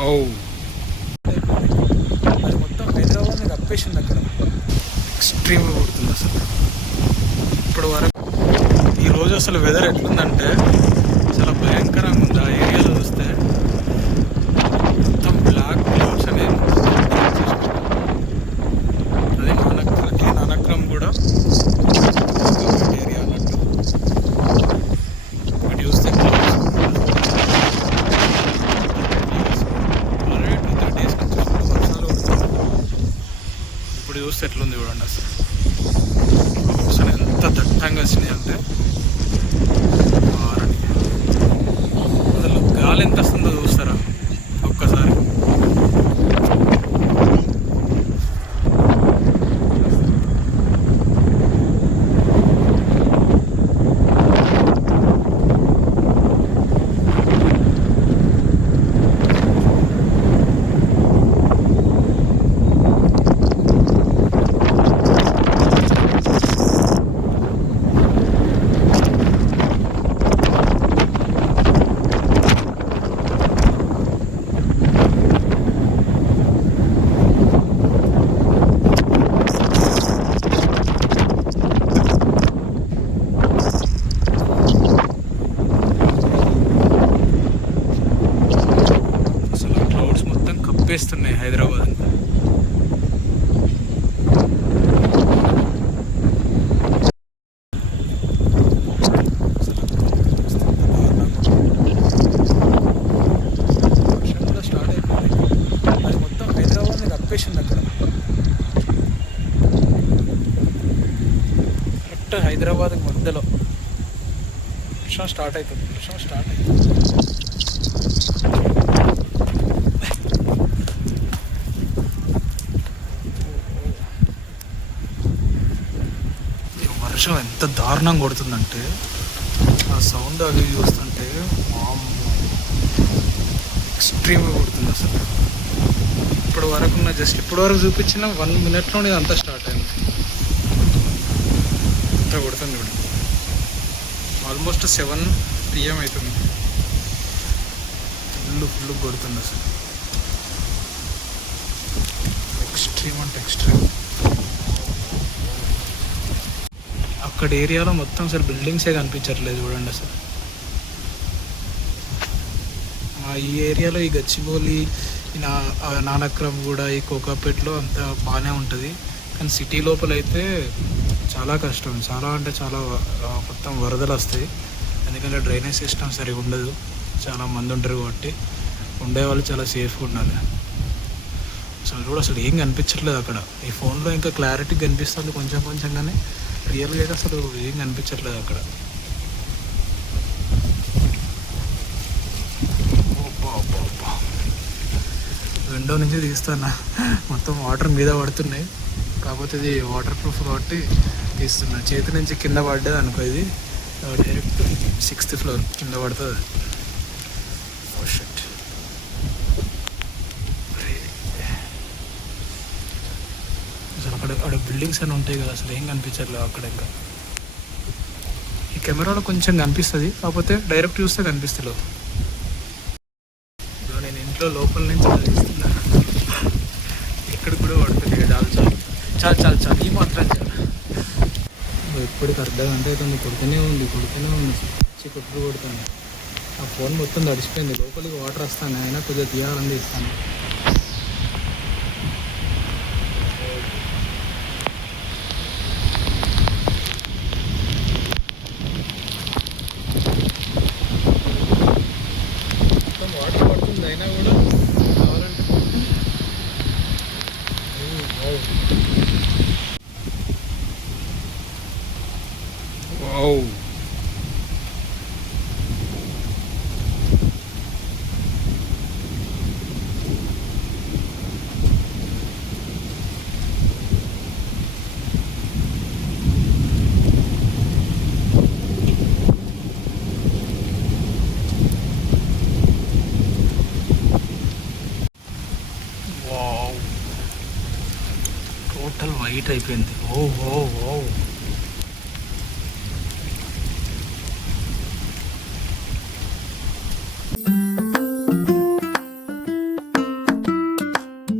అది మొత్తం హైదరాబాద్ కప్పేసింది అక్కడ ఎక్స్ట్రీమ్గా కొడుతుంది అసలు. ఇప్పుడు వరకు ఈరోజు అసలు వెదర్ ఎట్లుందంటే చాలా భయంకరంగా ఉంది. ఆ ఏరియాలో చూస్తే మొత్తం బ్లాక్ క్లౌడ్స్ అనేవి అదే నానక్ర ఈ నానక్రమ్ కూడా ఏరియా అన్నట్టు ఇటు చూస్తే clouds. Already two three days నుంచి ఫుల్ వర్షాలు పడుతున్నాయి ఇప్పుడు ఉంది చూడండి అసలు. అసలు ఎంత దట్టంగా వచ్చినాయి అంటే. అసలు గాలి ఎంత వస్తుంది చూస్తారా ఒక్కసారి అసలు క్లౌడ్స్ మొత్తం కప్పేస్తున్నాయి హైదరాబాద్ అంతా వర్షం కూడా స్టార్ట్ అయిపోయింది అది మొత్తం హైదరాబాద్ని కప్పేసింది అక్కడ. కరెక్ట్ హైదరాబాద్ మధ్యలో. వర్షం స్టార్ట్ అవుతుంది. వర్షం స్టార్ట్ అవుతుంది ఈ వర్షం ఎంత దారుణంగా కొడుతుందంటే ఆ సౌండ్ అవి చూస్తుంటే ఎక్స్ట్రీమ్గా కొడుతుంది అసలు. ఇప్పటి వరకు ఉన్న జస్ట్ ఇప్పటి వరకు చూపించిన వన్ మినిట్లోనే అంతా స్టార్ట్ అయింది. అంతా కొడుతుంది ఇప్పుడు. ఆల్మోస్ట్ సెవెన్ పిఎం అవుతుంది. ఫుల్ ఫుల్ కొడుతుంది అసలు. ఎక్స్ట్రీమ్ అంటే ఎక్స్ట్రీమ్ అక్కడ ఏరియాలో మొత్తం అసలు బిల్డింగ్సే కనిపించట్లేదు చూడండి అసలు. ఈ ఏరియాలో ఈ గచ్చిబౌలి నా నానక్రమ్ కూడా ఈ కోకాపేట్లో అంత బాగానే ఉంటుంది. కానీ సిటీ లోపల అయితే చాలా కష్టం. చాలా అంటే చాలా మొత్తం వరదలు వస్తాయి. ఎందుకంటే డ్రైనేజ్ సిస్టమ్ సరిగా ఉండదు. చాలా మంది ఉంటారు కాబట్టి ఉండేవాళ్ళు చాలా సేఫ్గా ఉండాలి. అసలు కూడా అసలు ఏం కనిపించట్లేదు అక్కడ. ఈ ఫోన్లో ఇంకా క్లారిటీ కనిపిస్తుంది కొంచెం కొంచెం కానీ రియల్గా అయితే అసలు ఏం కనిపించట్లేదు అక్కడ. విండో నుంచి తీస్తున్నా మొత్తం వాటర్ మీద పడుతున్నాయి. కాకపోతే ఇది వాటర్ ప్రూఫ్ కాబట్టి తీస్తున్నా. చేతి నుంచి కింద పడ్డది అనుకో ఇది. డైరెక్ట్ సిక్స్త్ ఫ్లోర్ కింద పడుతుంది. అది Oh, shit. అసలు అక్కడ అక్కడ బిల్డింగ్స్ అని ఉంటాయి కదా అసలు ఏం కనిపించట్లేదు అక్కడ ఇంకా. ఈ కెమెరాలో కొంచెం కనిపిస్తుంది కాకపోతే డైరెక్ట్ చూస్తే కనిపిస్తలేదు. ఇప్పుడు నేను ఇంట్లో లోపల నుంచి అలా ఇక్కడ కూడా పడుతుంది చాలు చాలు. చాలు చాలు చాలు. ఈ మాత్రం చాలు. ఎప్పటికి అర్ధ గంట అవుతుంది కొడుతూనే ఉంది కొడుతూనే ఉంది. వచ్చి కొట్టుకు కొడుతాను ఆ ఫోన్ మొత్తం తడిచిపోయింది లోపలికి వాటర్ వస్తాను అయినా కొద్దిగా తీయాలని ఇస్తాను అయినా కూడా వావ్ అయిపోయింది. ఓ ఓ ఓ